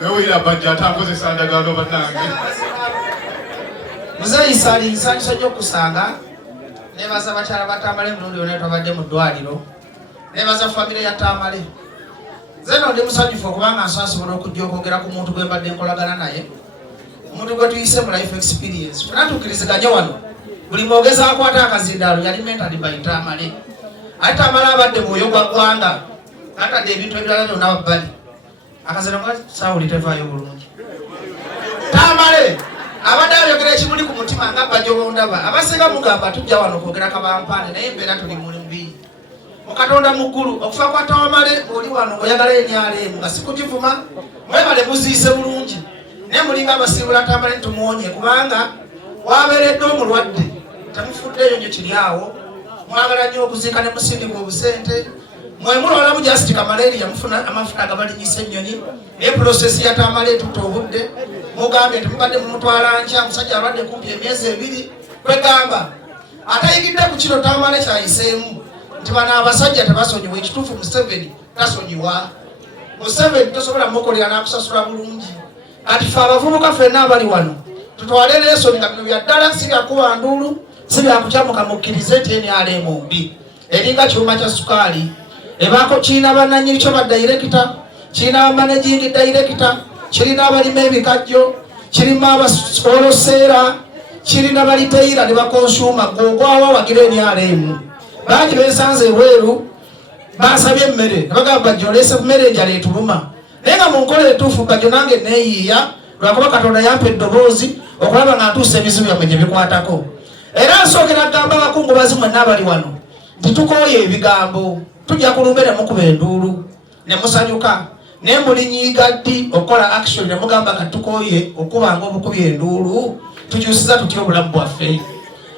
Wewira bajja atankozesa ndagaano bannange. Muzeeyi Sali nsanyusa nnyo okusanga. Neebaza bakyala ba Tamale emirundi yonna twabadde mu ddwaliro. Neebaza famire ya Tamale. Zeno ndi musanyufu okubanga nsobola okujja okwogera ku muntu gwe mbadde nkolagana naye. Omuntu gwe tuyise mu life experience. Fena tukkiriziganye wano. Buli mwogezi akwata akazindaalo yali mentally by Tamale. Ate Tamale abadde mwoyo gwa ggwanga. Atadde ebintu ebirala byonna wabbali. Akazina nga saawuli tevaayo bulungi. Tamale abadde ayogera ekimuli ku mutima nga bajjo ndaba. Abasinga mugamba tujja wano okwogera kabampaane naye embeera tuli mu mbi. Okatonda mu ggulu okufa kwa Tamale oli wano oyagala enyaaleemu nga sikugivuma mwebale muziise bulungi. Naye mulinga abasiibula Tamale tumuwonye kubanga wabeeredde omulwadde temufuddeeyo nnyo kiri awo. Mwagala nnyo okuziika ne musindika obusente. Mwemulwala mu Just Malaria mufuna amafuta agabalinyisa ennyonyi. Naye process ya Tamale etuta obudde. Mugambye temubadde mumutwala nkya musajja abadde kumpi emyezi 2 kwegamba. Atayigidde ku kino Tamale kyayiseemu. Nti bano abasajja tebasonyiwa ekituufu Museveni tasonyiwa. Museveni tosobola mukolera n'akusasula bulungi. Kati fe abavubuka ffenna abali wano tutwale leesoni nga bino bya ddala si byakuba nduulu si byakukyamuka mukkirize nti NRM mbi. Eringa kyuma kya sukaali. Ebaako kirina bannannyini kyo ba director, kirina managing director, kirina abalima ebikajjo, kirina abasoloseera, kirina baliteira ne bakonsuma gwogwawa wagira NRM. Bangi besanze ebweru basabye emmere bagamba jolese emmere enjala etuluma naye nga mu nkola etuufu bajjo nange neeyiiya lwakuba Katonda yampa eddoboozi okulaba nga ntuusa ebizibu byammwe gye bikwatako. Era nsookera kugamba abakungubazi mwenna abali wano nti tukooye ebigambo tujja kulumbe ne mukuba enduulu ne musanyuka naye mulinyiiga ddi okukola action ne mugamba kati tukooye okubanga obukubye enduulu tukyusiza tutya obulamu bwaffe.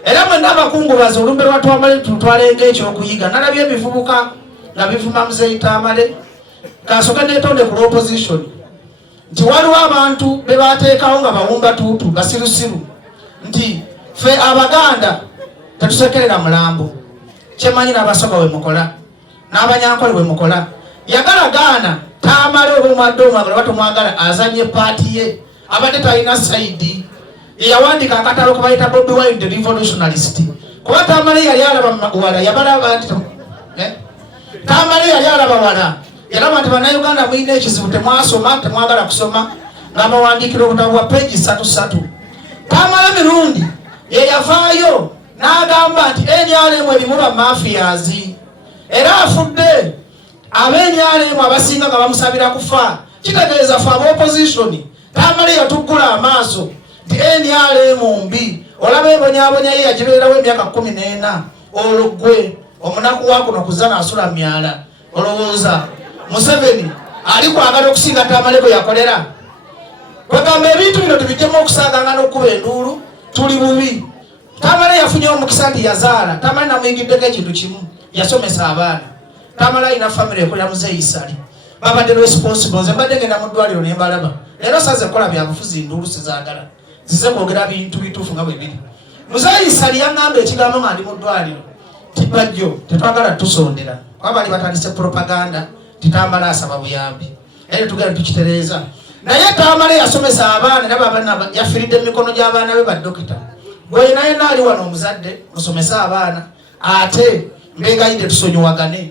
Era mwenna abakungubazi olumbe lwa Tamale tutwalenga ekyokuyiga. Nalabye ebivubuka nga bivuma Muzeeyi Tamale. Kasooka neetonde ku opposition nti waliwo abantu be baateekawo nga bawumba tuutu basirusiru nti ffe Abaganda tetusekerera mulambo. Kyemanyi n'abasoga we mukola n'abanyankole we mukola. Yagala gaana Tamale oba omwadde omwagala oba tomwagala azanye paati ye abadde talina saidi. Yawandika akatalo kabayita Bobi Wine the revolutionalist. Kuba Tamale yali alaba wala yabalaba nti Tamale yali alaba wala yalaba nti bannayuganda mulina ekizibu temwasoma temwagala kusoma ng'amawandiikiro obutabo bwa peegi 3. Tamale mirundi ye yavaayo n'agamba nti NRM erimu ba mafias era afudde ab'NRM abasinga nga bamusabira kufa. Kitegeeza fe aba opposition Tamale yatuggula amaaso nti NRM mbi. Olaba ebonyabonya ye yagibeerawo emyaka 14 olwo ggwe omunaku wakuno kuzana asula myala olowooza Museveni ali kwagala okusinga Tamale bwe yakolera. Kwegamba ebintu bino tubijjemu okusaganga n'okuba enduulu tuli bubi. Tamale yafunye omukisa nti yazaala. Tamale namuyigiddeko ekintu kimu yasomesa abaana. Tamale alina famire ekolera Muzeeyi Sali babadde responsible. Nze mbadde ngenda mu ddwaliro ne mbalaba leero saze kola byabufuzi nduulu sizaagala zize kwogera bintu bituufu nga bwe biri. Muzeeyi Sali yaŋŋamba ekigambo nga ndi mu ddwaliro ti bajjo tetwagala tusondera kuba bali batandise propaganda ti Tamale asaba buyambi era tugenda tukitereeza. Naye Tamale yasomesa abaana era babaana yafiridde emikono gy'abaana be baddokita. Gwe naye naali wano omuzadde musomese abaana ate mbegayidde tusonyiwagane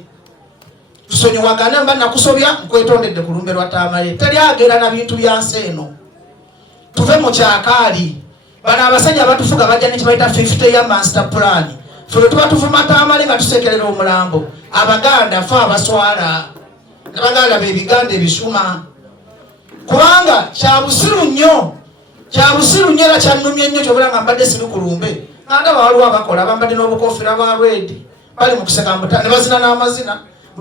mba nakusobya nkwetondedde ku lumbe lwa Tamale. Teri agenda na bintu bya nsi eno. Tuve mu kyakaali. Bano abasajja batufuga bajja ne kibayita 50-year master plan. Ffe tuba tuvuma Tamale nga tusekerera omulambo. Abaganda fe abaswala n'Abaganda be Biganda ebisuma. Kubanga kyabusiru nnyo era kyannumye nnyo kyobula nga mbadde siri ku lumbe. Ndaba waliwo abakola bambadde n'obukofiira bwa red bali mu kuseka ne bazina n'amazina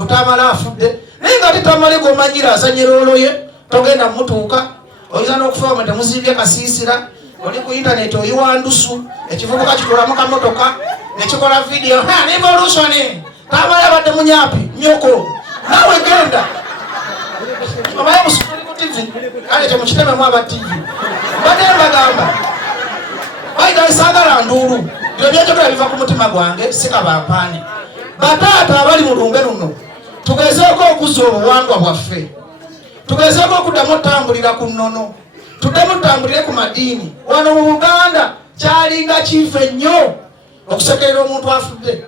Tamale afudde. Naye nga ate Tamale g'omanyira azanyira oloye togenda mutuuka oyinza n'okufa mwe temuzimbye kasiisira oli ku internet oyiwa ndusu ekivubuka kitolamu kamotoka nekikola video revolution Tamale abadde munyapi nyoko nawe genda omaye musukuli ku TV kale temukitebemu aba TV badde bagamba bayita esaagala nduulu byo byenjogera biva ku mutima gwange sikabampaani. Bataata abali mu lumbe luno tugezeeko okuzza obuwangwa bwaffe Tugezeeko okuddamu otambulira ku nnono. Tuddemu tutambulire ku madiini. Wano mu Buganda kyalinga kiife nnyo okusekerera omuntu afudde.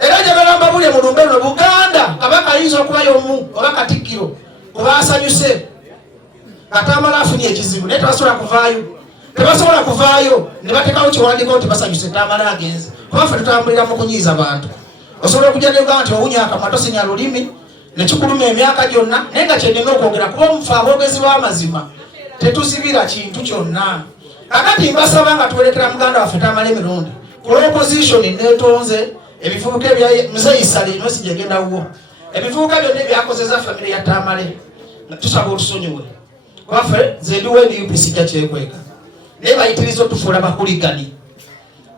Era njagala mbabulire mu lumbe luno Buganda Kabaka ayinza okuba y'omu oba Katikkiro kuba asanyuse. Katamala afunye ekizibu naye tebasobola kuvaayo ne bateekawo kiwandiiko nti basanyuse Tamala agenze. Kuba ffe tutambulira mu kunyiiza bantu. Osobola okujja ne Uganda nti owunya akamwa tosinya lulimi ne kikuluma emyaka gyonna naye nga kyenina okwogera kuba omufe aboogezi b'amazima tetusibira kintu kyonna. Kakati mbasaba nga tuwerekera muganda waffe Tamala emirundi ku opposition neetonze ebivubuka ebya Mzee Issa ino sijegenda wo. Ebivubuka byonna ebyakozeza famire ya Tamala tusaba olusonyiwe. Waffe zendiwe ndi UPC kyekweka. Naye bayitiriza otufuula bakuligani.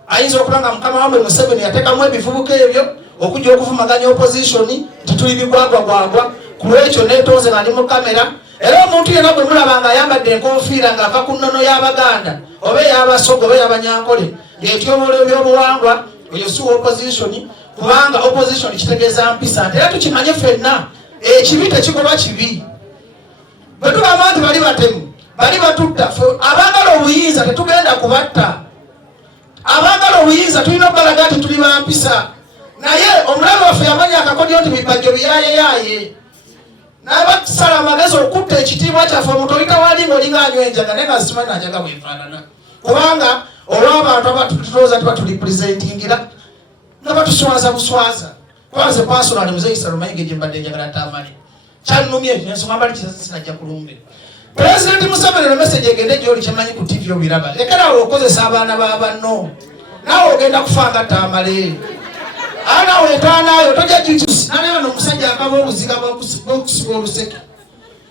Ayinza okuba nga mukama wamwe Museveni yateekamu ebivubuka ebyo okujja okuvumaganya opposition tituli bigwagwagwagwa ku ekyo neetonze nga ndi mu kamera. Era omuntu yenna bwe mulaba nga ayambadde enkofiira ng'ava ku nnono y'Abaganda oba ey'Abasoga oba ey'Abanyankole ng'etyoboola ebyobuwangwa oyo si opposition kubanga opposition kitegeeza mpisa nti era tukimanye ffenna ekibi tekigoba kibi. Bwe tugamba nti bali batemu bali batutta abaagala obuyinza tetugenda kubatta. Abaagala obuyinza tulina okubalaga nti tuli bampisa. Naye omulabe waffe yamanya akakodyo nti bibajjo biyaayeyaye n'abasala amagezi okutta ekitiibwa kyaffe omuntu oyita wali ng'olinga anywa enjaga naye nga zisimanyi nanjaga bwefaanana kubanga olw'abantu abatulowooza nti batulipresentingira nga batuswaza buswaza. Kwanze personally Mzee Issa Lumayinge gye mbadde njagala Tamale kyannumye ensonga mbali sinajja kulumbe. President Museveni message egende gy'oli kyemanyi ku TV obiraba. Lekerawo okozesa abaana b'abanno naawe ogenda kufa nga Tamale. Ana wetanayo tojja Jesus nane bano omusajja akaba obuziga bw'okusiba oluseke.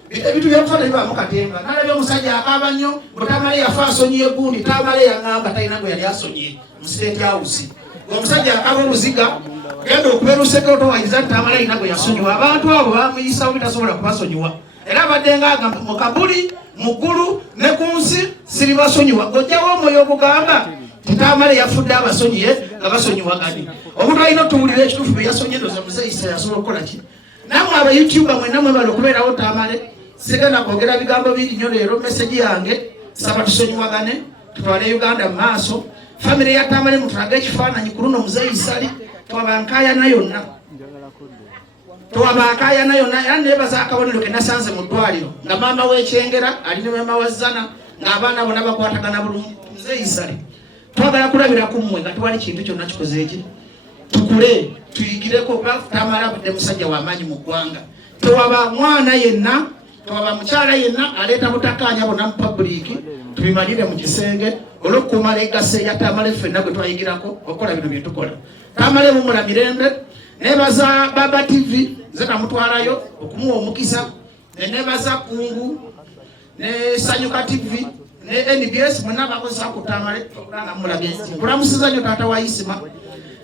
Ebitu by'okufa tebiba mu katemba. Nalabye omusajja akaba nnyo Tamale yafa asonyiye gundi Tamale yaŋŋamba talina gwe yali asonyiye mu State House. Omusajja akaba obuziga genda okuba oluseke otowayiza Tamale alina gwe yasonyiwa. Abantu abo bamuyisa obutasobola kubasonyiwa. Era abadde ng'agamba mu kabuli mu ggulu ne ku nsi siribasonyiwa. Gojjawo omwoyo ogugamba Tamale yafudde abasonyiye nga basonyiwaganye. Omuntu alina otuwulira ekituufu bye yasonyiye ndoza Mzee Issa yasobola okukola ki? Nammwe aba YouTuber mwenna mwebale okubeerawo Tamale. Sigenda kwogera bigambo bingi nnyo leero. Message yange saba tusonyiwagane tutwale Uganda mu maaso. Famire ya Tamale mutulage ekifaananyi ku luno Mzee Issa twabankaayana yonna. Twabankaayana yonna era neebaza akabonero ke nasanze mu ddwaliro nga maama w'ekyengera ali ne maama wa Zana ng'abaana bonna bakwatagana bulungi. Mzee Issa twagala kulabira ku mmwe nga tuwali kintu kyonna kikoze eki tukule tuyigireko kuba Tamale abadde musajja w'amaanyi mu ggwanga. Tewaba mwana yenna tewaba mukyala yenna aleeta butakkaanya bonna mu public tubimalire mu kisenge olw'okukuuma legacy ya Tamale ffenna gwe twayigirako okukola bino bye tukola. Tamale mumula mirembe. Neebaza Baba TV nze namutwalayo okumuwa omukisa. Neebaza Kungu ne Sanyuka TV ne NBS mwenna bakozesa ku Tamale okulanga mulage nti nkulamusiza nnyo taata wa Isima.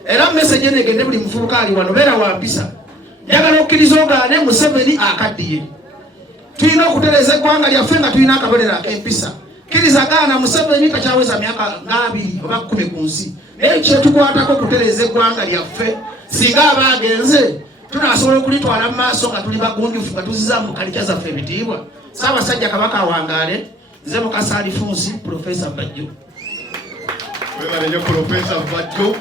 Era message negende buli muvubuka ali wano beera wa mpisa. Njagala okkiriza ogaane Museveni akaddiye. Tulina okutereza eggwanga lyaffe nga tulina akabonero ak'empisa. Kkiriza gaana Museveni takyaweza myaka nga 2 oba 10 ku nsi. Naye kyetukwatako okutereza eggwanga lyaffe singa aba agenze tunaasobola okulitwala mu maaso nga tuli bagunjufu nga tuzizaamu mu kalica zaffe ebitiibwa. Ssaabasajja Kabaka awangaale. Nze Mukasa Alfonsi Professor Bajjo. Professor Bajjo.